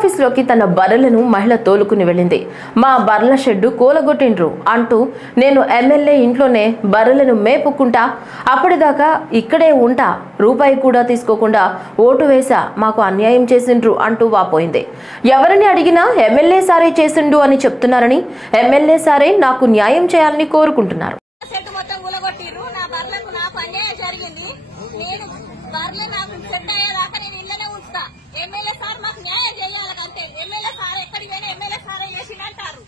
ఆఫీసులోకి తన బర్రెలను మహిళ తోలుకుని వెళ్ళింది. మా బర్రెల షెడ్డు కూలగొట్టిండ్రు అంటూ నేను ఎమ్మెల్యే ఇంట్లోనే బర్రెలను మేపుకుంటా, అప్పటిదాకా ఇక్కడే ఉంటా, రూపాయి కూడా తీసుకోకుండా ఓటు వేసా, మాకు అన్యాయం చేసిండ్రు అంటూ వాపోయింది. ఎవరిని అడిగినా ఎమ్మెల్యే సారే చేసిండు అని చెప్తున్నారని, ఎమ్మెల్యే సారే నాకు న్యాయం చేయాలని కోరుకుంటున్నారు. ఎమ్మెల్యే సార్ మాకు న్యాయం చేయాలంటే ఎమ్మెల్యే సార్ ఎక్కడికి పోయినా ఎమ్మెల్యే సార్ చేసిందంటారు.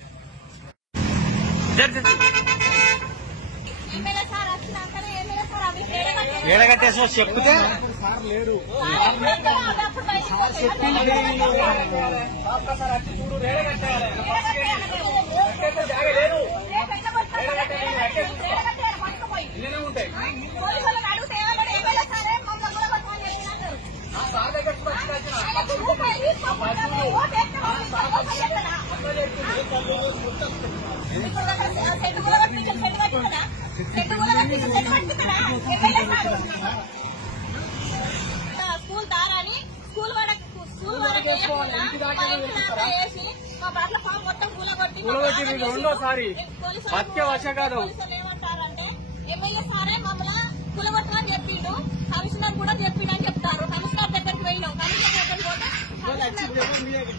ఎమ్మెల్యే సార్ వచ్చినాకనే ఎమ్మెల్యే సార్ అవి ఏడగట్టేసో చెప్తే స్కూల్ దారాని స్కూల్ వేసి మా బట్ల ఫామ్ మొత్తం కూలగొట్టి రెండోసారి ఏమంటారంటే ఎమ్మెల్యే